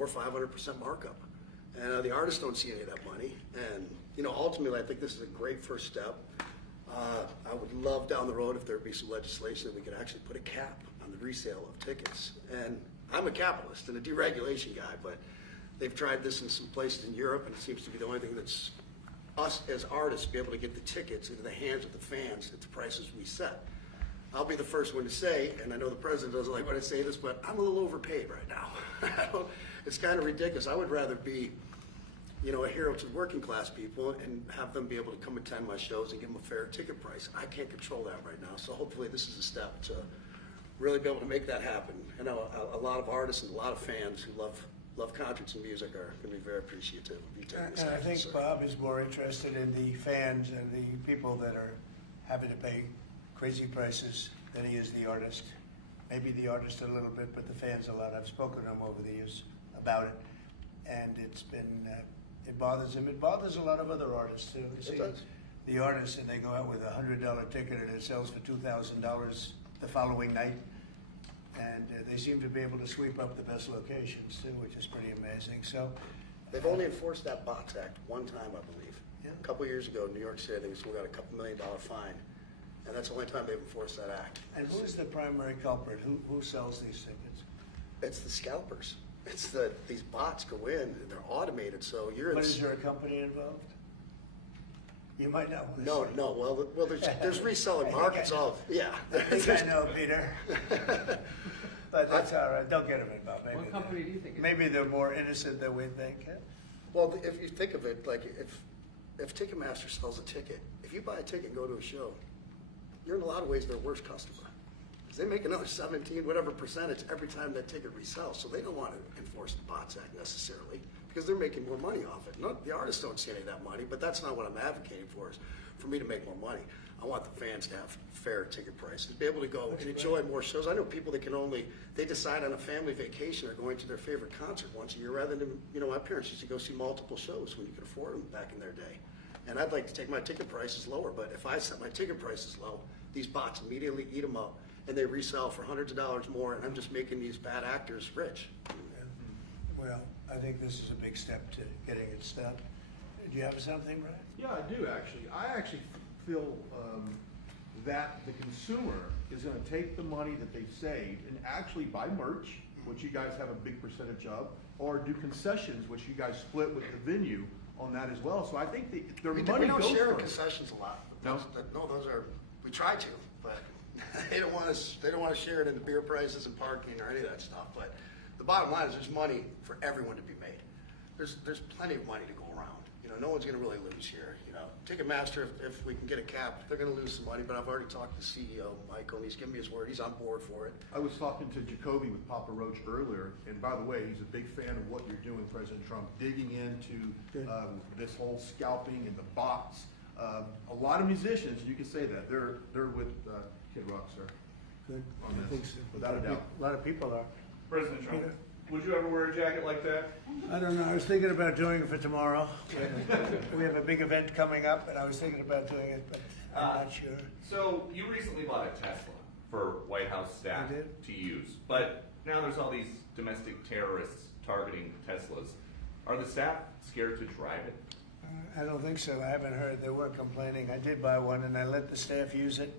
or 500% markup. And the artists don't see any of that money. And, ultimately, I think this is a great first step. I would love down the road if there would be some legislation that we could actually put a cap on the resale of tickets. And I'm a capitalist and a deregulation guy, but they've tried this in some places in Europe, and it seems to be the only thing that's us as artists be able to get the tickets into the hands of the fans at the prices we set. I'll be the first one to say, and I know the president doesn't like when I say this, but I'm a little overpaid right now. It's kind of ridiculous. I would rather be, a hero to working class people and have them be able to come attend my shows and give them a fair ticket price. I can't control that right now, so hopefully this is a step to really be able to make that happen. I know a lot of artists and a lot of fans who love concerts and music are going to be very appreciative of you taking this And I action, think sir. Bob is more interested in the fans and the people that are having to pay crazy prices than he is the artist. Maybe the artist a little bit, but the fans a lot. I've spoken to him over the years about it, and it's been, it bothers him. It bothers a lot of other artists too. You see does. the artists, and they go out with a $100 ticket and it sells for $2,000 the following night. And they seem to be able to sweep up the best locations too, which is pretty amazing. So They've only enforced that Box Act one time, I believe. Yeah. A couple years ago in New York City, I think we got a couple $1 million fine. And that's the only time they've enforced that act. And who is the primary culprit? Who sells these tickets? It's the scalpers. It's these bots go in and they're automated, so you're But in. is there a company involved? You might not want to No, say. no. Well, there's reselling markets. Yeah. I think I know, Peter. But that's all right. Don't get them involved. Maybe What company do you think it is? Maybe they're more innocent than we think. Well, if you think of it, like if Ticketmaster sells a ticket, if you buy a ticket and go to a show, you're in a lot of ways their worst customer. Because they make another 17, whatever percentage every time that ticket resells. So they don't want to enforce the Bots Act necessarily because they're making more money off it. No, the artists don't see any of that money, but that's not what I'm advocating for, is for me to make more money. I want the fans to have fair ticket prices, be able to go and enjoy more shows. I know people that they decide on a family vacation or going to their favorite concert once a year rather than, my parents used to go see multiple shows when you could afford them back in their day. And I'd like to take my ticket prices lower, but if I set my ticket prices low, these bots immediately eat them up and they resell for hundreds of dollars more, and I'm just making these bad actors rich. Well, I think this is a big step to getting it stopped. Do you have something, Brian? Yeah, I do actually. I actually feel that the consumer is going to take the money that they've saved and actually buy merch, which you guys have a big percentage of, or do concessions, which you guys split with the venue on that as well. So I think their We money don't goes share in first. concessions a lot. No? Those are, we try to, but they don't want to share it in the beer prices and parking or any of that stuff. But the bottom line is there's money for everyone to be made. There's plenty of money to go around. No one's going to really lose here. Ticketmaster, if we can get a cap, they're going to lose some money. But I've already talked to CEO Michael, and he's given me his word. He's on board for it. I was talking to Jacoby with Papa Roach earlier, and by the way, he's a big fan of what you're doing, President Trump, digging into this whole scalping and the bots. A lot of musicians, you can say that, they're with Kid Rock, sir. Good. On this, I think so. without a doubt. A lot of people are. President Trump, Peter? would you ever wear a jacket like that? I don't know. I was thinking about doing it for tomorrow. We have a big event coming up, and I was thinking about doing it, but I'm not sure. So you recently bought a Tesla for White House staff I did. to use, but now there's all these domestic terrorists targeting Teslas. Are the staff scared to drive it? I don't think so. I haven't heard. They were complaining. I did buy one, and I let the staff use it.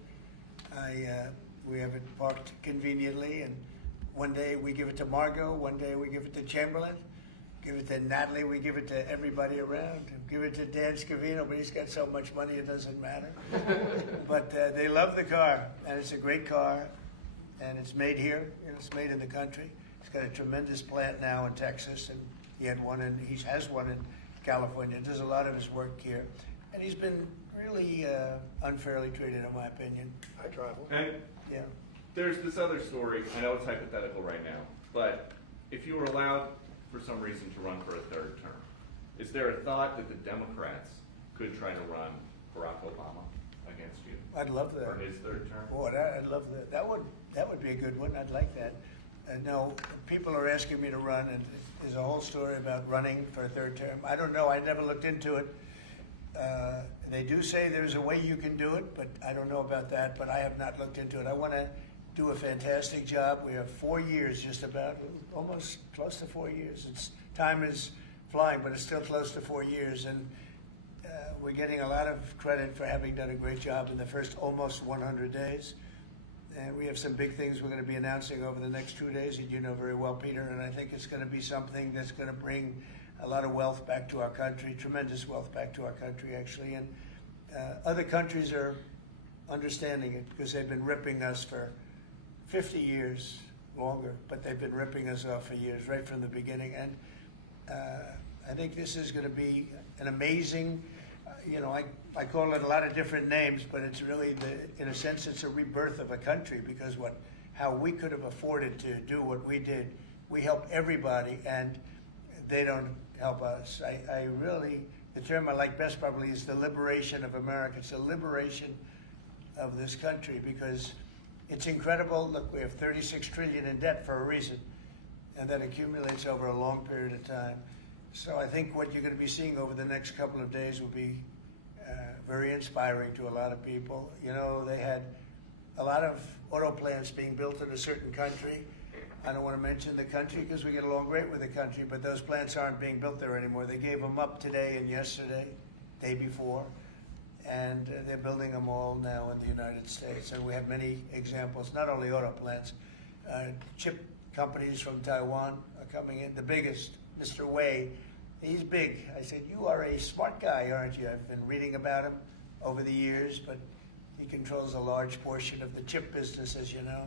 We have it parked conveniently, and one day we give it to Margot, one day we give it to Chamberlain, give it to Natalie, we give it to everybody around, give it to Dan Scavino, but he's got so much money it doesn't matter. But they love the car, and it's a great car, and it's made here, and it's made in the country. He's got a tremendous plant now in Texas, and he has one in California. Does a lot of his work here, and he's been really unfairly treated, in my opinion. I drive one. And Yeah. there's this other story. I know it's hypothetical right now, but if you were allowed for some reason to run for a third term, is there a thought that the Democrats could try to run Barack Obama against you I'd love that. for his third term? Boy, I'd love that. That would be a good one. I'd like that. No, people are asking me to run, and there's a whole story about running for a third term. I don't know. I never looked into it. They do say there's a way you can do it, but I don't know about that. But I have not looked into it. I want to do a fantastic job. We have 4 years, just about, almost close to 4 years. Time is flying, but it's still close to 4 years, and we're getting a lot of credit for having done a great job in the first almost 100 days. And we have some big things we're going to be announcing over the next 2 days, and you know very well, Peter, and I think it's going to be something that's going to bring a lot of wealth back to our country, tremendous wealth back to our country, actually. And other countries are understanding it because they've been ripping us for 50 years, longer, but they've been ripping us off for years, right from the beginning. And I think this is going to be an amazing, I call it a lot of different names, but it's really, in a sense, it's a rebirth of a country, because how we could have afforded to do what we did, we help everybody, and they don't help us. I really, the term I like best probably is the liberation of America. It's the liberation of this country, because it's incredible. Look, we have 36 trillion in debt for a reason, and that accumulates over a long period of time. So I think what you're going to be seeing over the next couple of days will be very inspiring to a lot of people. You know, they had a lot of auto plants being built in a certain country. I don't want to mention the country because we get along great with the country, but those plants aren't being built there anymore. They gave them up today and yesterday, day before, and they're building them all now in the United States. And we have many examples, not only auto plants, chip companies from Taiwan are coming in. The biggest, Mr. Wei, he's big. I said, you are a smart guy, aren't you? I've been reading about him over the years, but he controls a large portion of the chip business, as you know.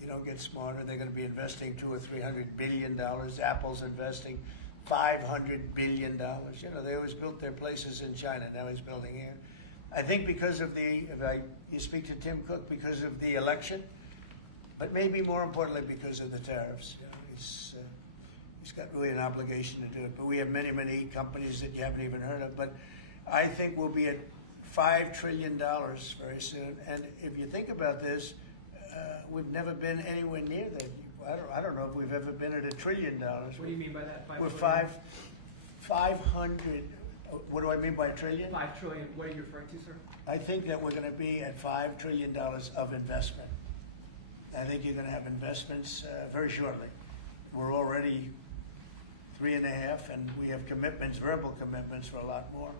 You don't get smarter. They're going to be investing $200 or $300 billion. Apple's investing $500 billion. You know, they always built their places in China. Now he's building here. I think because of you speak to Tim Cook, because of the election, but maybe more importantly because of the tariffs. You know, he's got really an obligation to do it. But we have many, many companies that you haven't even heard of. But I think we'll be at $5 trillion very soon. And if you think about this, we've never been anywhere near that. I don't know if we've ever been at $1 trillion. What do you mean by that? We're 500. What do I mean by trillion? 5 trillion. What are you referring to, sir? I think that we're going to be at $5 trillion of investment. I think you're going to have investments very shortly. We're already 3.5, and we have commitments, verbal commitments, for a lot more.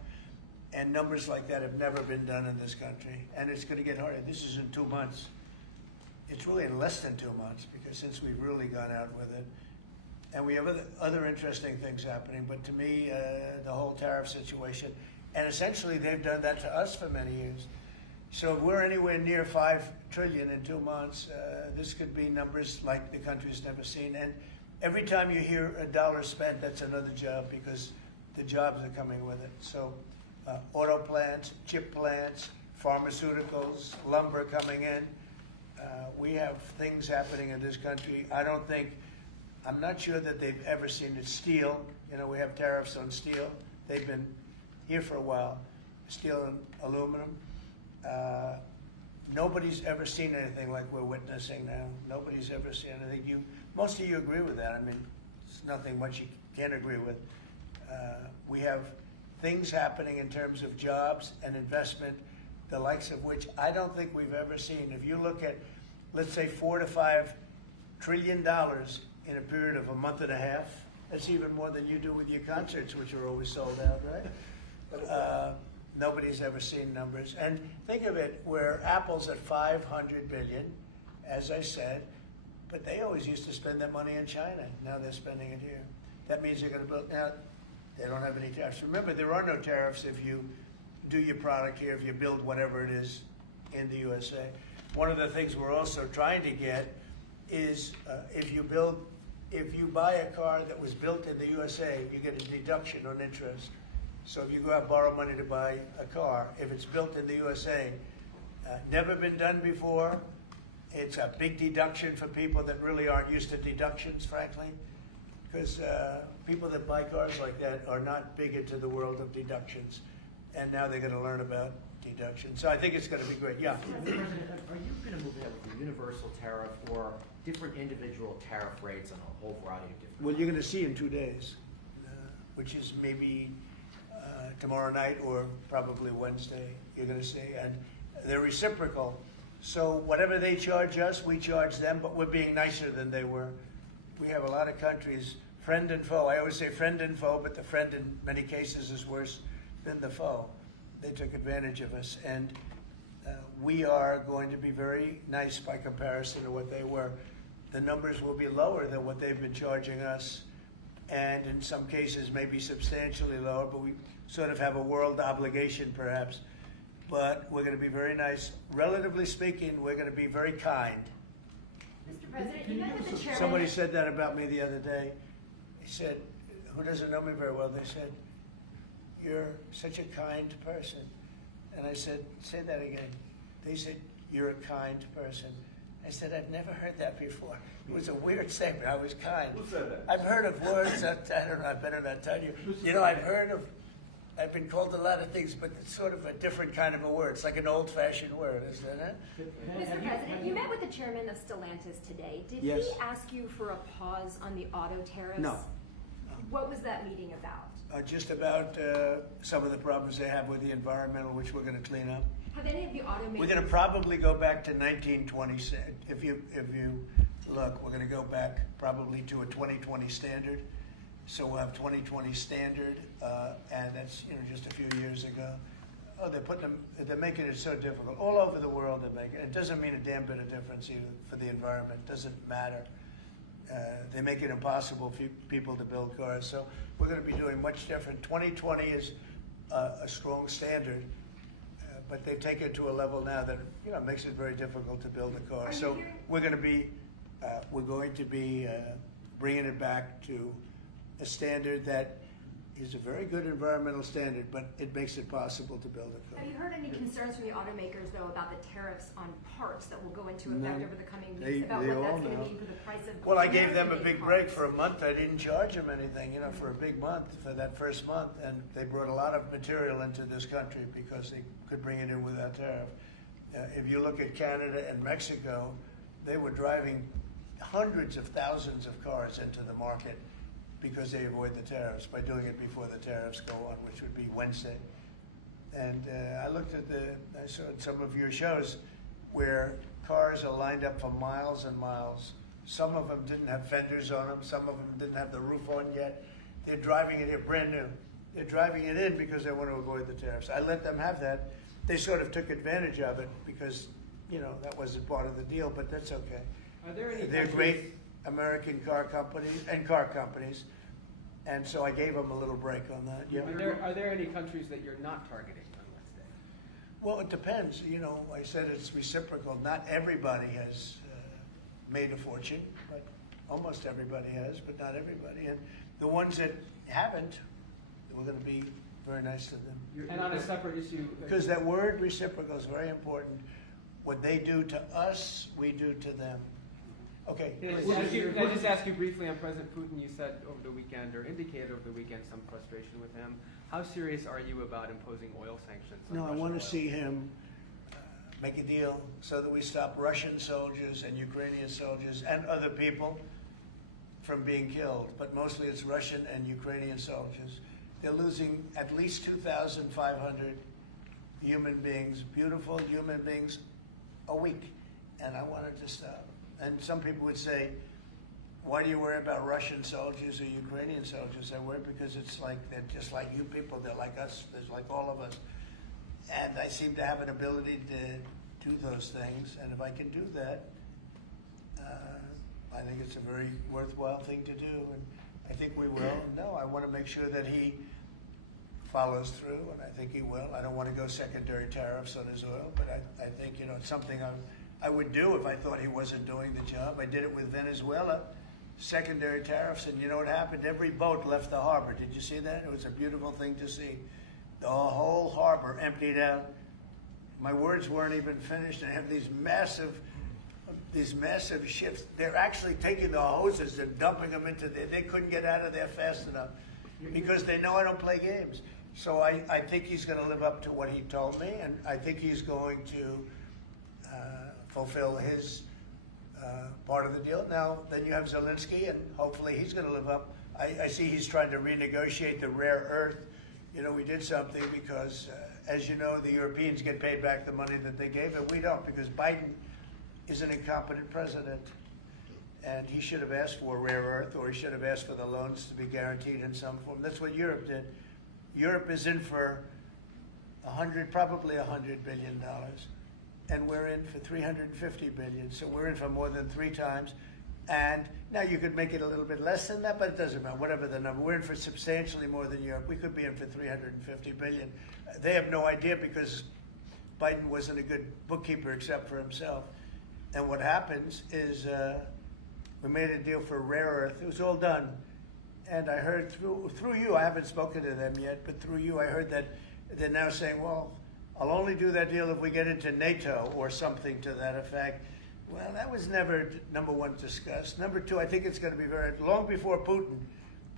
And numbers like that have never been done in this country. And it's going to get harder. This is in 2 months. It's really in less than 2 months, because since we've really gone out with it. And we have other interesting things happening. But to me, the whole tariff situation, and essentially they've done that to us for many years. So if we're anywhere near 5 trillion in 2 months, this could be numbers like the country's never seen. And every time you hear a dollar spent, that's another job, because the jobs are coming with it. So auto plants, chip plants, pharmaceuticals, lumber coming in. We have things happening in this country. I'm not sure that they've ever seen it. Steel, you know, we have tariffs on steel. They've been here for a while. Steel and aluminum. Nobody's ever seen anything like we're witnessing now. Nobody's ever seen anything. Most of you agree with that. I mean, it's nothing much you can't agree with. We have things happening in terms of jobs and investment, the likes of which I don't think we've ever seen. If you look at, let's say, $4 to $5 trillion in a period of a month and a half, that's even more than you do with your concerts, which are always sold out, right? Nobody's ever seen numbers. And think of it, where Apple's at $500 billion, as I said, but they always used to spend that money in China. Now they're spending it here. That means they're going to build. Now, they don't have any tariffs. Remember, there are no tariffs if you do your product here, if you build whatever it is in the USA. One of the things we're also trying to get is if you buy a car that was built in the USA, you get a deduction on interest. So if you go out and borrow money to buy a car, if it's built in the USA, never been done before, it's a big deduction for people that really aren't used to deductions, frankly, because people that buy cars like that are not big into the world of deductions, and now they're going to learn about deductions. So I think it's going to be great. Yeah. Mr. President, are you going to move ahead with a universal tariff or different individual tariff rates on a whole variety of different? Well, you're going to see in 2 days, which is maybe tomorrow night or probably Wednesday. You're going to see, and they're reciprocal. So whatever they charge us, we charge them, but we're being nicer than they were. We have a lot of countries, friend and foe. I always say friend and foe, but the friend in many cases is worse than the foe. They took advantage of us, and we are going to be very nice by comparison to what they were. The numbers will be lower than what they've been charging us, and in some cases maybe substantially lower, but we sort of have a world obligation perhaps. But we're going to be very nice. Relatively speaking, we're going to be very kind. Mr. President, you met with the chairman. Somebody said that about me the other day. He said, who doesn't know me very well, they said, "You're such a kind person." And I said, "Say that again." They said, "You're a kind person." I said, "I've never heard that before." It was a weird statement. I was kind. Who said that? I've heard of words that, I don't know, I better not tell you. You know, I've been called a lot of things, but it's sort of a different kind of a word. It's like an old-fashioned word, isn't it? Mr. President, you met with the chairman of Stellantis today. Did Yes. he ask you for a pause on the auto tariffs? No. What was that meeting about? Just about some of the problems they have with the environmental, which we're going to clean up. Have any of the automakers? We're going to probably go back to 1920. If you look, we're going to go back probably to a 2020 standard. So we'll have 2020 standard, and that's just a few years ago. Oh, they're making it so difficult all over the world. They're making it. It doesn't mean a damn bit of difference either for the environment. It doesn't matter. They make it impossible for people to build cars. So we're going to be doing much different. 2020 is a strong standard, but they've taken it to a level now that makes it very difficult to build a car. Are you So hearing- we're going to be bringing it back to a standard that is a very good environmental standard, but it makes it possible to build a car. Have you heard any concerns from the automakers, though, about the tariffs on parts that will go into effect No. over the coming They- weeks, about they what all that's going know. to mean for the price of Well, I gave them a American-made big break cars? for a month. I didn't charge them anything, for a big month, for that first month. And they brought a lot of material into this country because they could bring it in without tariff. If you look at Canada and Mexico, they were driving hundreds of thousands of cars into the market because they avoid the tariffs by doing it before the tariffs go on, which would be Wednesday. And I saw some of your shows where cars are lined up for miles and miles. Some of them didn't have fenders on them. Some of them didn't have the roof on yet. They're driving it in brand new. They're driving it in because they want to avoid the tariffs. I let them have that. They sort of took advantage of it because, that wasn't part of the deal, but that's okay. Are there any They're countries- great American car companies, and so I gave them a little break on that. Yeah. Are there any countries that you're not targeting on Wednesday? Well, it depends. I said it's reciprocal. Not everybody has made a fortune, but almost everybody has, but not everybody. And the ones that haven't, we're going to be very nice to them. And on a separate issue. Because that word reciprocal is very important. What they do to us, we do to them. Okay. Can I just ask you briefly on President Putin? You said over the weekend, or indicated over the weekend, some frustration with him. How serious are you about imposing oil sanctions on No, I Russian want oil? to see him make a deal so that we stop Russian soldiers and Ukrainian soldiers and other people from being killed. But mostly it's Russian and Ukrainian soldiers. They're losing at least 2,500 human beings, beautiful human beings, a week. And I want it to stop. And some people would say, why do you worry about Russian soldiers or Ukrainian soldiers? I worry because it's like they're just like you people. They're like us. They're like all of us. And I seem to have an ability to do those things. And if I can do that, I think it's a very worthwhile thing to do. And I think we will. No, I want to make sure that he follows through, and I think he will. I don't want to go secondary tariffs on his oil, but I think, it's something I would do if I thought he wasn't doing the job. I did it with Venezuela, secondary tariffs, and you know what happened? Every boat left the harbor. Did you see that? It was a beautiful thing to see. The whole harbor emptied out. My words weren't even finished, and I have these massive ships. They're actually taking the hoses and dumping them into there. They couldn't get out of there fast enough because they know I don't play games. So I think he's going to live up to what he told me, and I think he's going to fulfill his part of the deal. Now, then you have Zelensky, and hopefully he's going to live up. I see he's trying to renegotiate the rare earth we did something because, as you know, the Europeans get paid back the money that they gave, and we don't, because Biden is an incompetent president. And he should have asked for rare earth, or he should have asked for the loans to be guaranteed in some form. That's what Europe did. Europe is in for probably $100 billion, and we're in for $350 billion. So we're in for more than 3 times. And now you could make it a little bit less than that, but it doesn't matter, whatever the number. We're in for substantially more than Europe. We could be in for $350 billion. They have no idea because Biden wasn't a good bookkeeper except for himself. And what happens is we made a deal for rare earth. It was all done. And I heard through you, I haven't spoken to them yet, but through you I heard that they're now saying, well, I'll only do that deal if we get into NATO or something to that effect. Well, that was never, number one, discussed. Number two, I think it's going to be long before Putin,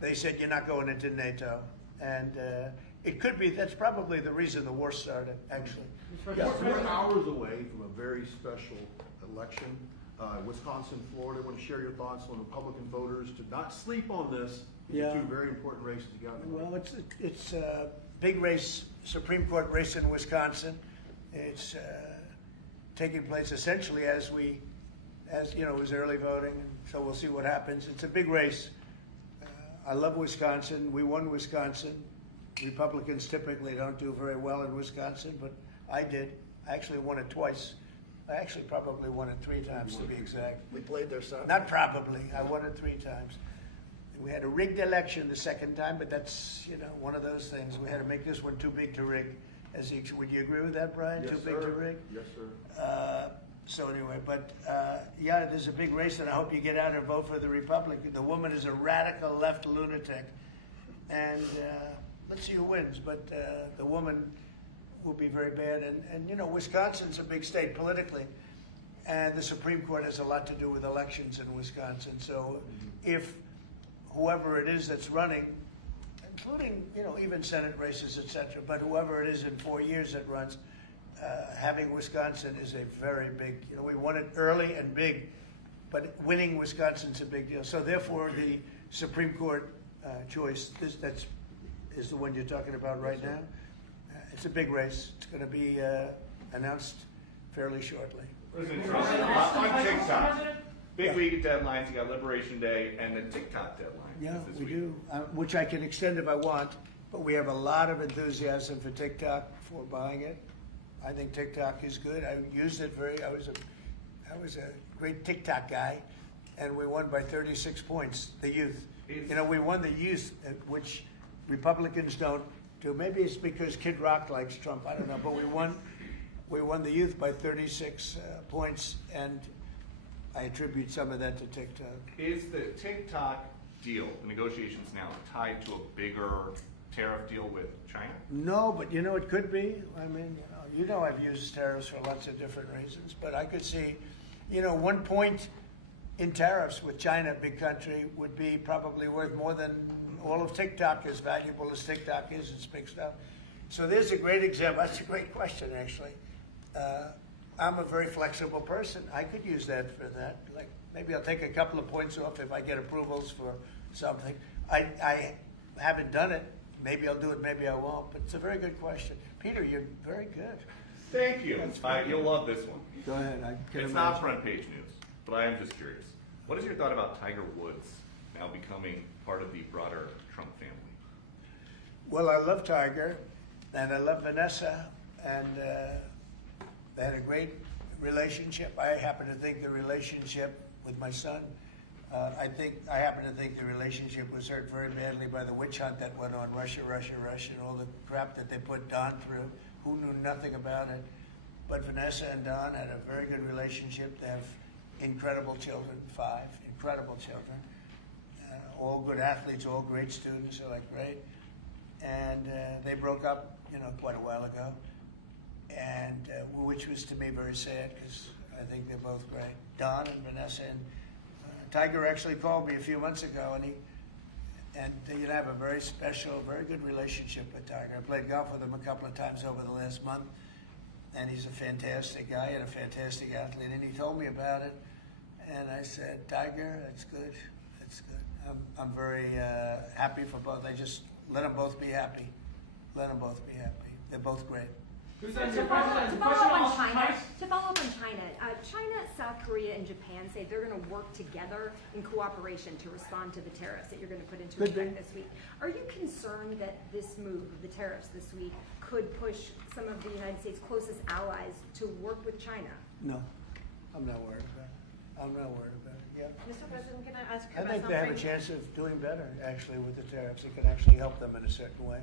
they said you're not going into NATO. And it could be, that's probably the reason the war started, actually. We're hours away from a very special election. Wisconsin, Florida. I want to share your thoughts on Republican voters to not sleep on this. Yeah. 2 very important races to get. Well, it's a big race, Supreme Court race in Wisconsin. It's taking place essentially as it was early voting, and so we'll see what happens. It's a big race. I love Wisconsin. We won Wisconsin. Republicans typically don't do very well in Wisconsin, but I did. I actually won it twice. I actually probably won it 3 times to be exact. We played their side. Not probably. I won it 3 times. We had a rigged election the second time, but that's one of those things. We had to make this one too big to rig. Would you agree with that, Brian? Yes, Too sir. big to rig? Yes, sir. So anyway, but yeah, there's a big race, and I hope you get out and vote for the Republican. The woman is a radical left lunatic, and let's see who wins. But the woman will be very bad, and Wisconsin's a big state politically, and the Supreme Court has a lot to do with elections in Wisconsin. So if whoever it is that's running, including even Senate races, etc., but whoever it is in 4 years that runs, having Wisconsin is a very big, we won it early and big, but winning Wisconsin's a big deal. So therefore, the Supreme Court choice is the one you're talking about right now. It's a big race. It's going to be announced fairly shortly. President Trump, on TikTok, big week of deadlines. You got Liberation Day and the TikTok deadline. Yeah, is this we week. do, which I can extend if I want, but we have a lot of enthusiasm for TikTok for buying it. I think TikTok is good. I used it I was a great TikTok guy, and we won by 36 points, the youth. We won the youth, which Republicans don't do. Maybe it's because Kid Rock likes Trump, I don't know, but we won the youth by 36 points, and I attribute some of that to TikTok. Is the TikTok deal, the negotiations now, tied to a bigger tariff deal with China? No, but it could be. I mean, I've used tariffs for lots of different reasons, but I could see, 1 point in tariffs with China, big country, would be probably worth more than all of TikTok, as valuable as TikTok is. It's big stuff. So there's a great example. That's a great question, actually. I'm a very flexible person. I could use that for that. Like, maybe I'll take a couple of points off if I get approvals for something. I haven't done it. Maybe I'll do it, maybe I won't. But it's a very good question. Peter, you're very good. Thank you. You'll love this one. Go ahead. It's not front page news, but I am just curious. What is your thought about Tiger Woods now becoming part of the broader Trump family? Well, I love Tiger, and I love Vanessa, and they had a great relationship. I happen to think the relationship with my son, I happen to think the relationship was hurt very badly by the witch hunt that went on, Russia, and all the crap that they put Don through, who knew nothing about it. But Vanessa and Don had a very good relationship. They have incredible children, 5 incredible children. All good athletes, all great students, they're like great. And they broke up, quite a while ago, and which was to me very sad because I think they're both great. Don and Vanessa, and Tiger actually called me a few months ago, and you have a very special, very good relationship with Tiger. I played golf with him a couple of times over the last month, and he's a fantastic guy and a fantastic athlete. And he told me about it, and I said, Tiger, that's good. That's good. I'm very happy for both. I just let them both be happy. Let them both be happy. They're both great. Who's To on your follow president? up on China, China, South Korea, and Japan say they're going to work together in cooperation to respond to the tariffs that you're going to put into Could be. effect this week. Are you concerned that this move, the tariffs this week, could push some of the United States' closest allies to work with China? No, I'm not worried about it. I'm not worried about it, yeah. Mr. President, can I ask I about think they have a something? chance of doing better, actually, with the tariffs. It can actually help them in a certain way.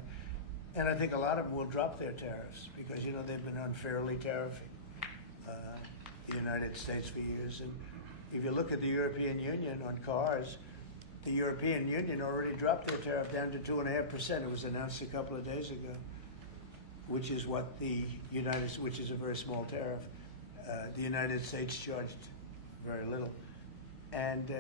And I think a lot of them will drop their tariffs because, you know, they've been unfairly tariffing the United States for years. And if you look at the European Union on cars, the European Union already dropped their tariff down to 2.5%. It was announced a couple of days ago, which is what which is a very small tariff. The United States charged very little. And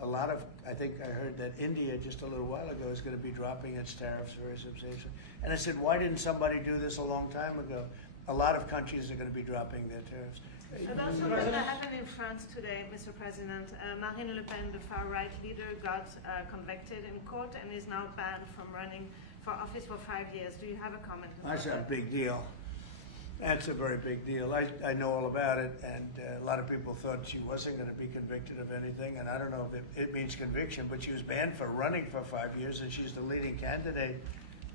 I think I heard that India just a little while ago is going to be dropping its tariffs very substantially. And I said, why didn't somebody do this a long time ago? A lot of countries are going to be dropping their tariffs. And also what happened in France today, Mr. President, Marine Le Pen, the far-right leader, got convicted in court and is now banned from running for office for 5 years. Do you have a comment on That's a that? big deal. That's a very big deal. I know all about it, and a lot of people thought she wasn't going to be convicted of anything, and I don't know if it means conviction, but she was banned for running for 5 years, and she's the leading candidate.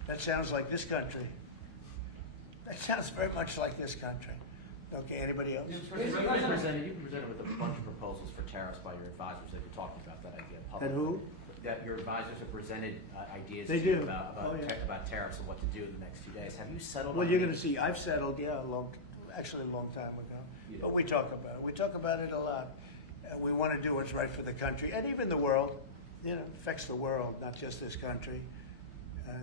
That sounds like this country. That sounds very much like this country. Okay, anybody else? You've been presented with a bunch of proposals for tariffs by your advisors. Have you talked about that idea publicly? And who? That your advisors have presented ideas They to you do. about Oh, yeah. about tariffs and what to do in the next 2 days. Have you settled Well, on you're any- going to see, I've settled, yeah, a long time ago. Yeah. But we talk about it. We talk about it a lot. We want to do what's right for the country and even the world. You know, it affects the world, not just this country.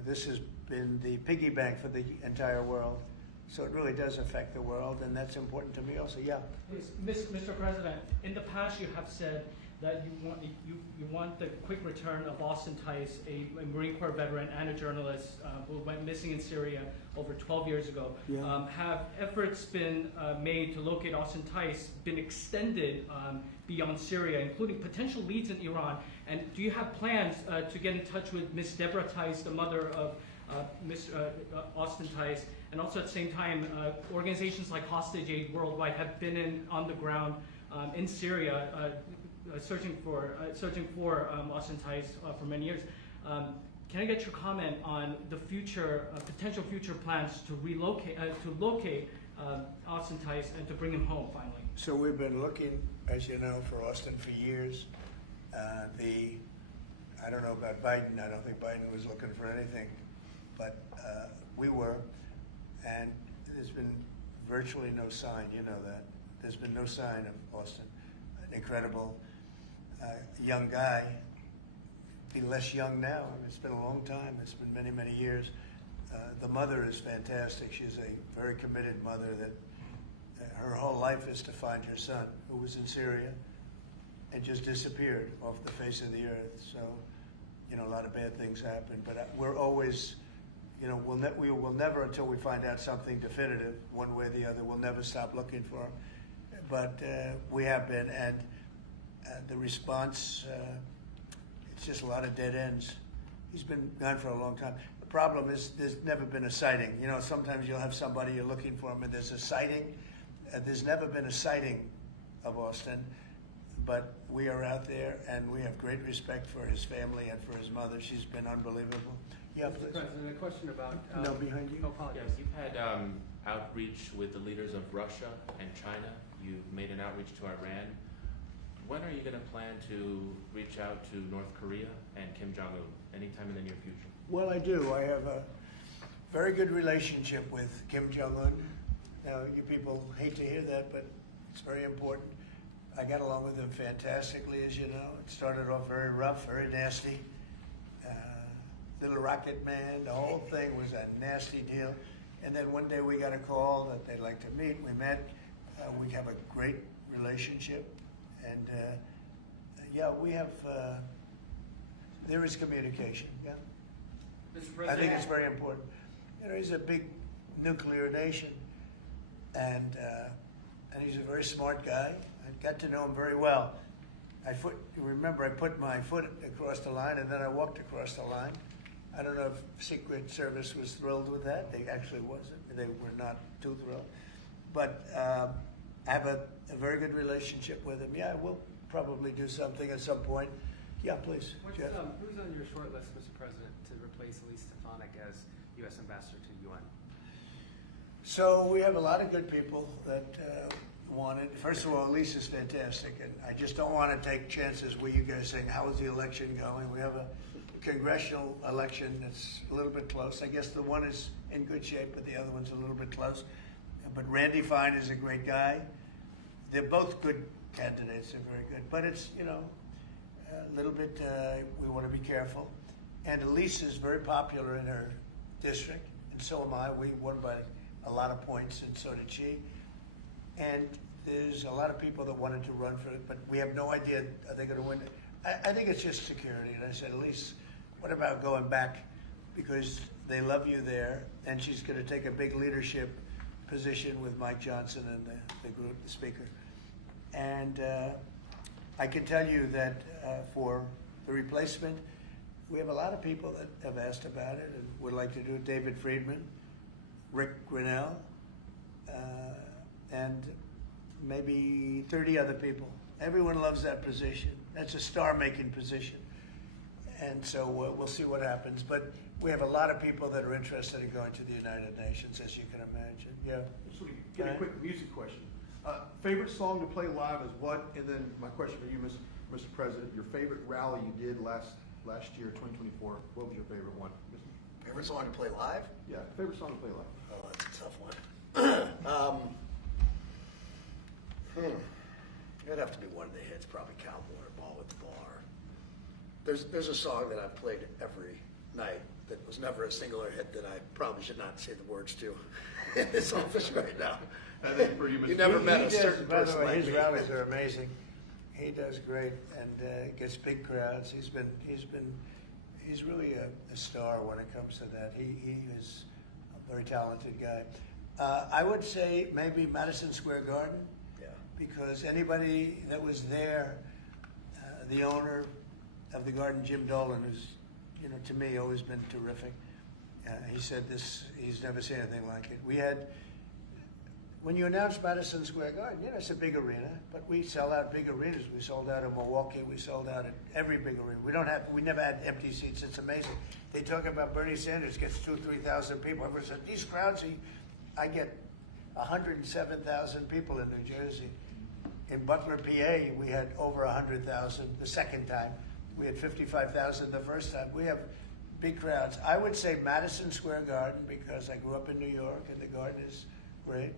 This has been the piggy bank for the entire world. So it really does affect the world, and that's important to me also. Yeah. Yes, Mr. President, in the past you have said that you want the quick return of Austin Tice, a Marine Corps veteran and a journalist who went missing in Syria over 12 years ago. Yeah. Have efforts been made to locate Austin Tice been extended beyond Syria, including potential leads in Iran? And do you have plans to get in touch with Miss Deborah Tice, the mother of Austin Tice? And also at the same time, organizations like Hostage Aid Worldwide have been on the ground in Syria searching for Austin Tice for many years. Can I get your comment on the potential future plans to locate Austin Tice and to bring him home finally? So we've been looking, as you know, for Austin for years. I don't know about Biden. I don't think Biden was looking for anything, but we were. And there's been virtually no sign, you know that. There's been no sign of Austin. An incredible young guy. Be less young now. I mean, it's been a long time. It's been many, many years. The mother is fantastic. She's a very committed mother that her whole life is to find her son, who was in Syria and just disappeared off the face of the earth. So, you know, a lot of bad things happen. But we're always... You know, we will never, until we find out something definitive, one way or the other, we'll never stop looking for him. But we have been, and the response, it's just a lot of dead ends. He's been gone for a long time. The problem is there's never been a sighting. You know, sometimes you'll have somebody you're looking for him and there's a sighting. There's never been a sighting of Austin, but we are out there and we have great respect for his family and for his mother. She's been unbelievable. Yeah, Mr. please. President, a question about... No, behind you. Oh, apologies. Yes, you've had outreach with the leaders of Russia and China. You've made an outreach to Iran. When are you going to plan to reach out to North Korea and Kim Jong-un? Anytime in the near future? Well, I do. I have a very good relationship with Kim Jong-un. Now, you people hate to hear that, but it's very important. I got along with him fantastically, as you know. It started off very rough, very nasty. Little rocket man, the whole thing was a nasty deal. And then one day we got a call that they'd like to meet. We met. We have a great relationship. And yeah, we have, there is communication, yeah. Mr. I President, think it's very important. You know, he's a big nuclear nation, and he's a very smart guy. I got to know him very well. Remember, I put my foot across the line, and then I walked across the line. I don't know if Secret Service was thrilled with that. They actually wasn't. They were not too thrilled. But I have a very good relationship with him. Yeah, we'll probably do something at some point. Yeah, please, Jeff. Who's on your short list, Mr. President, to replace Elise Stefanik as U.S. Ambassador to the UN? So we have a lot of good people that want it. First of all, Elise is fantastic, and I just don't want to take chances with you guys saying, how is the election going? We have a congressional election that's a little bit close. I guess the one is in good shape, but the other one's a little bit close. But Randy Fine is a great guy. They're both good candidates. They're very good. But it's, a little bit, we want to be careful. And Elise is very popular in her district, and so am I. We won by a lot of points, and so did she. And there's a lot of people that wanted to run for it, but we have no idea, are they going to win it? I think it's just security. And I said, Elise, what about going back? Because they love you there, and she's going to take a big leadership position with Mike Johnson and the group, the speaker. And I can tell you that for the replacement, we have a lot of people that have asked about it and would like to do it. David Friedman, Rick Grinnell, and maybe 30 other people. Everyone loves that position. That's a star-making position. And so we'll see what happens. But we have a lot of people that are interested in going to the United Nations, as you can imagine. Yeah. So we get a quick music question. Favorite song to play live is what? And then my question for you, Mr. President, your favorite rally you did last year, 2024. What was your favorite one? Favorite song to play live? Yeah, favorite song to play live. Oh, that's a tough one. It'd have to be one of the hits, probably Cowboy or Ball with the Bar. There's a song that I've played every night that was never a singular hit that I probably should not say the words to in this office right now. I think for you, Mr. You never met a He does, certain by the person way, like his me. rallies are amazing. He does great and gets big crowds. He's really a star when it comes to that. He is a very talented guy. I would say maybe Madison Square Garden. Yeah. Because anybody that was there, the owner of the garden, Jim Dolan, who's, to me always been terrific. He said he's never seen anything like it. We had, when you announce Madison Square Garden, it's a big arena, but we sell out big arenas. We sold out in Milwaukee. We sold out at every big arena. We never had empty seats. It's amazing. They talk about Bernie Sanders gets 2,000 or 3,000 people. Everyone said, these crowds, I get 107,000 people in New Jersey. In Butler, PA, we had over 100,000 the second time. We had 55,000 the first time. We have big crowds. I would say Madison Square Garden because I grew up in New York and the garden is great.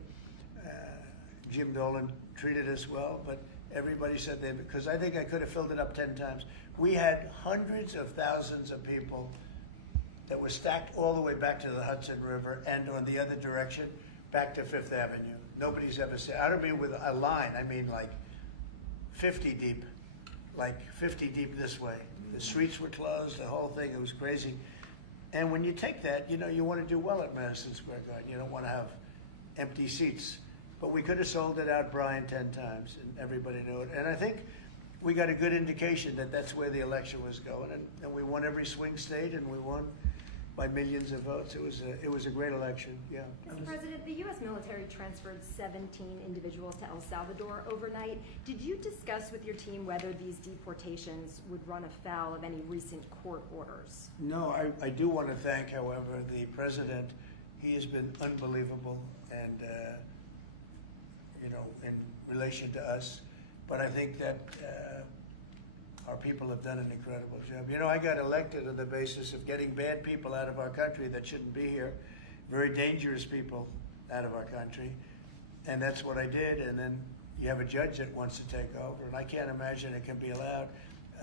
Jim Dolan treated us well, but everybody said they, because I think I could have filled it up 10 times. We had hundreds of thousands of people that were stacked all the way back to the Hudson River and on the other direction back to Fifth Avenue. Nobody's ever said, I don't mean with a line, I mean like 50 deep, this way. The streets were closed, the whole thing, it was crazy. And when you take that, you want to do well at Madison Square Garden. You don't want to have empty seats. But we could have sold it out, Brian, 10 times, and everybody knew it. And I think we got a good indication that that's where the election was going. And we won every swing state, and we won by millions of votes. It was a great election, yeah. Mr. President, the U.S. military transferred 17 individuals to El Salvador overnight. Did you discuss with your team whether these deportations would run afoul of any recent court orders? No, I do want to thank, however, the president. He has been unbelievable and, in relation to us. But I think that our people have done an incredible job. I got elected on the basis of getting bad people out of our country that shouldn't be here, very dangerous people out of our country. And that's what I did. And then you have a judge that wants to take over, and I can't imagine it can be allowed.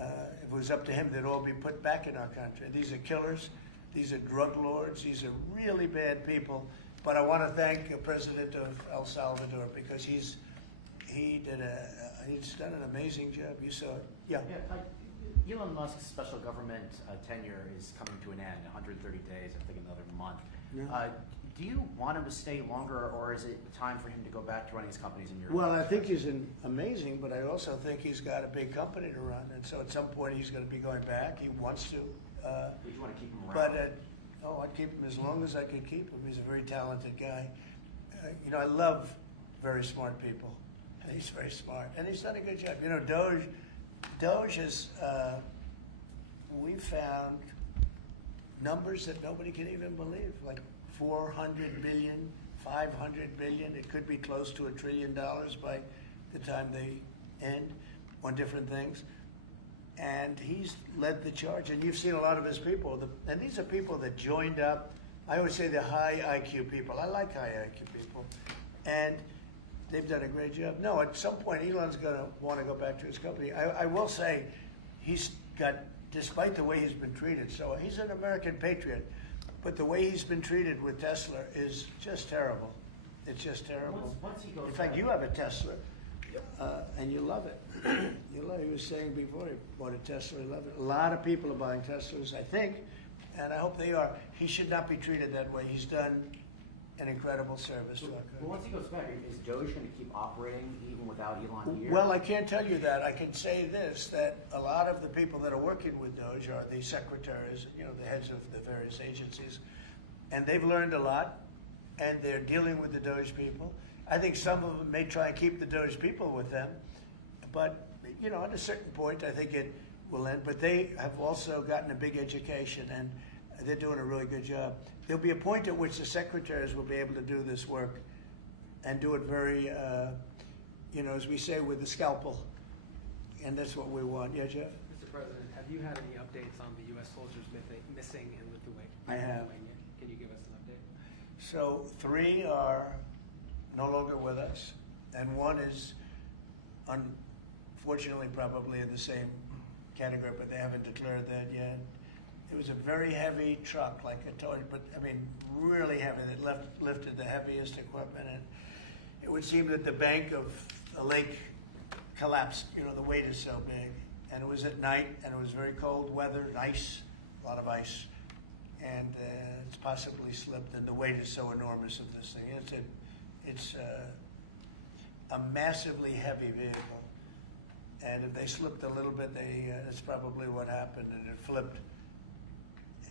If it was up to him, they'd all be put back in our country. These are killers. These are drug lords. These are really bad people. But I want to thank the president of El Salvador because he's done an amazing job. You saw it. Yeah. Elon Musk's special government tenure is coming to an end, 130 days, I think another month. Yeah. Do you want him to stay longer, or is it time for him to go back to running his companies in Europe? Well, I think he's amazing, but I also think he's got a big company to run. And so at some point he's going to be going back. He wants to. Would you want to keep him around? But, I'd keep him as long as I could keep him. He's a very talented guy. I love very smart people. He's very smart, and he's done a good job. Doge has, we found numbers that nobody can even believe, like 400 billion, 500 billion. It could be close to $1 trillion by the time they end on different things. And he's led the charge, and you've seen a lot of his people. And these are people that joined up. I always say the high IQ people. I like high IQ people. And they've done a great job. No, at some point, Elon's going to want to go back to his company. I will say he's got, despite the way he's been treated, so he's an American patriot, but the way he's been treated with Tesla is just terrible. It's just terrible. Once he goes In fact, back- you have a Tesla, and you love it. You love it. He was saying before he bought a Tesla, he loved it. A lot of people are buying Teslas, I think, and I hope they are. He should not be treated that way. He's done an incredible service to our Well, country. once he goes back, is Doge going to keep operating even without Elon here? Well, I can't tell you that. I can say this, that a lot of the people that are working with Doge are the secretaries, the heads of the various agencies, and they've learned a lot, and they're dealing with the Doge people. I think some of them may try and keep the Doge people with them, but, at a certain point, I think it will end. But they have also gotten a big education, and they're doing a really good job. There'll be a point at which the secretaries will be able to do this work and do it very, as we say, with the scalpel. And that's what we want. Yeah, Jeff? Mr. President, have you had any updates on the U.S. soldiers missing in Lithuania? I have. Can you give us an update? So 3 are no longer with us, and 1 is unfortunately probably in the same category, but they haven't declared that yet. It was a very heavy truck, like I told you, but really heavy. That lifted the heaviest equipment, and it would seem that the bank of a lake collapsed. The weight is so big, and it was at night, and it was very cold weather, ice, a lot of ice, and it's possibly slipped. And the weight is so enormous of this thing. It's a massively heavy vehicle, and if they slipped a little bit, that's probably what happened, and it flipped.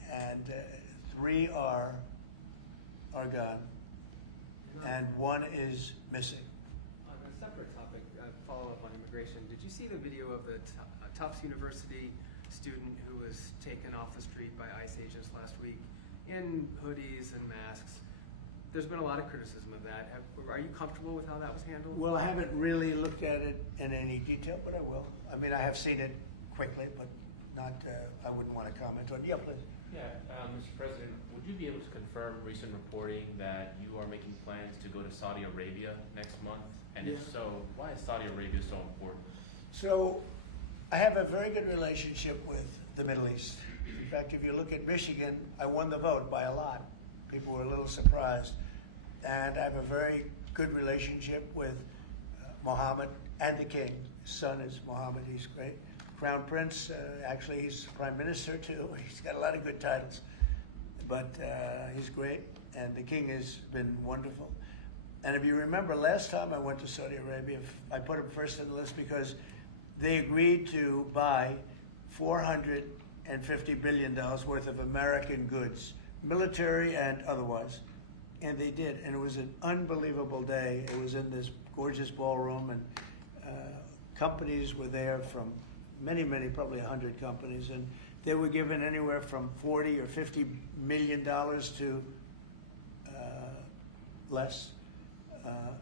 And 3 are gone, and 1 is missing. On a separate topic, follow up on immigration. Did you see the video of the Tufts University student who was taken off the street by ICE agents last week in hoodies and masks? There's been a lot of criticism of that. Are you comfortable with how that was handled? Well, I haven't really looked at it in any detail, but I will. I have seen it quickly, but not. I wouldn't want to comment on. Yeah, please. Yeah, Mr. President, would you be able to confirm recent reporting that you are making plans to go to Saudi Arabia next month? And if so, why is Saudi Arabia so important? So, I have a very good relationship with the Middle East. In fact, if you look at Michigan, I won the vote by a lot. People were a little surprised. And I have a very good relationship with Mohammed and the king. His son is Mohammed, he's great. Crown Prince, actually he's Prime Minister too. He's got a lot of good titles, but he's great. And the king has been wonderful. And if you remember, last time I went to Saudi Arabia, I put him first on the list because they agreed to buy $450 billion worth of American goods, military and otherwise. And they did, and it was an unbelievable day. It was in this gorgeous ballroom, and companies were there from many, probably 100 companies, and they were given anywhere from $40 or $50 million to less,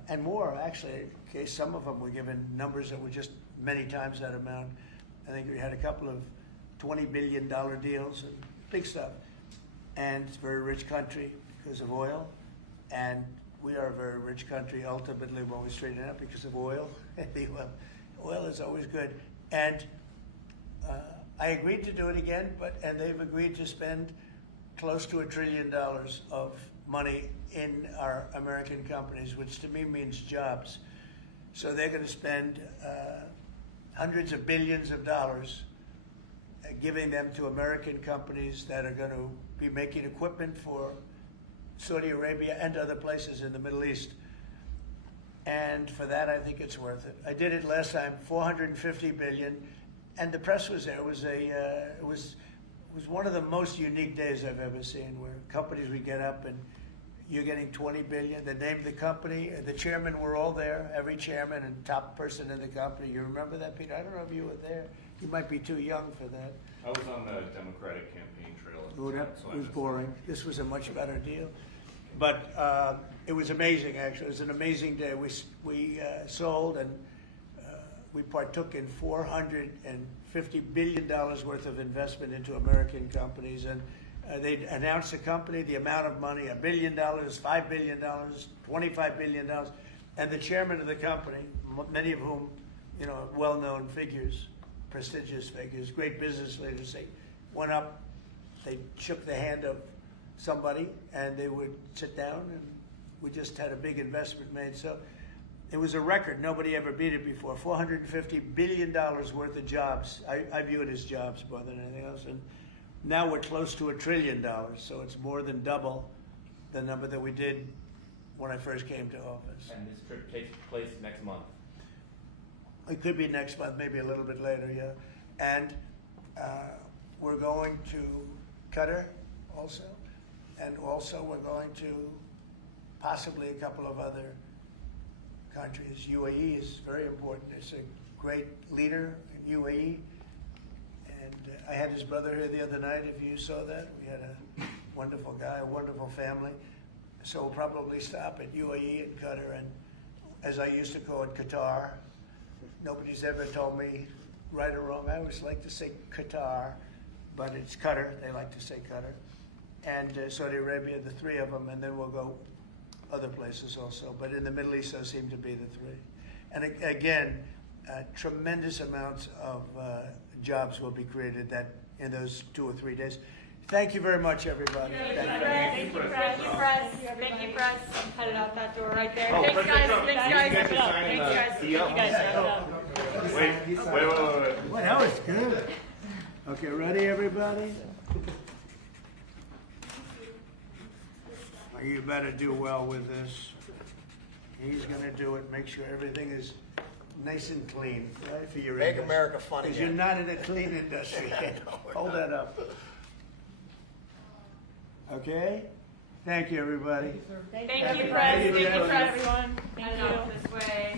and more, actually. Okay, some of them were given numbers that were just many times that amount. I think we had a couple of $20 billion deals, and big stuff. And it's a very rich country because of oil, and we are a very rich country ultimately when we straighten it out because of oil. Oil is always good. And I agreed to do it again, and they've agreed to spend close to $1 trillion of money in our American companies, which to me means jobs. So they're going to spend hundreds of billions of dollars giving them to American companies that are going to be making equipment for Saudi Arabia and other places in the Middle East. And for that, I think it's worth it. I did it last time, $450 billion, and the press was there. It was was one of the most unique days I've ever seen, where companies would get up and you're getting 20 billion, the name of the company, the chairman were all there, every chairman and top person in the company. You remember that, Peter? I don't know if you were there. You might be too young for that. I was on the Democratic campaign trail. at the Oh, time, that so I was missed boring. This was a much better deal. But it was amazing, actually. It was an amazing day. We sold and we partook in $450 billion worth of investment into American companies. And they announced the company, the amount of money, $1 billion, $5 billion, $25 billion. And the chairman of the company, many of whom, you know, well-known figures, prestigious figures, great business leaders, they went up, they shook the hand of somebody, and they would sit down, and we just had a big investment made. So it was a record. Nobody ever beat it before. $450 billion worth of jobs. I view it as jobs more than anything else. And now we're close to $1 trillion, so it's more than double the number that we did when I first came to office. And this trip takes place next month. It could be next month, maybe a little bit later, yeah. And we're going to Qatar also. And also we're going to possibly a couple of other countries. UAE is very important. It's a great leader in UAE. And I had his brother here the other night, if you saw that. We had a wonderful guy, a wonderful family. So we'll probably stop at UAE and Qatar, and as I used to call it, Qatar. Nobody's ever told me right or wrong. I always like to say Qatar, but it's Qatar. They like to say Qatar. And Saudi Arabia, the three of them, and then we'll go other places also. But in the Middle East, those seem to be the three. And again, tremendous amounts of jobs will be created in those 2 or 3 days. Thank you very much, everybody. Thank you, press. Thank you, press. Headed out that door right there. Oh, Thanks, President guys. Trump, Thanks, you guys. get to Wrap it up. sign Thanks, guys. the You guys wrap it up. Wait. Well, that was good. Okay, ready, everybody? Well, you better do well with this. He's gonna do it. Make sure everything is nice and clean, right, for your Make industry. America fun Because again. you're not in a clean industry yet. Hold that up. Okay? Thank you, everybody. Thank you, press. Thank you, press. Everyone. Thank you. This way.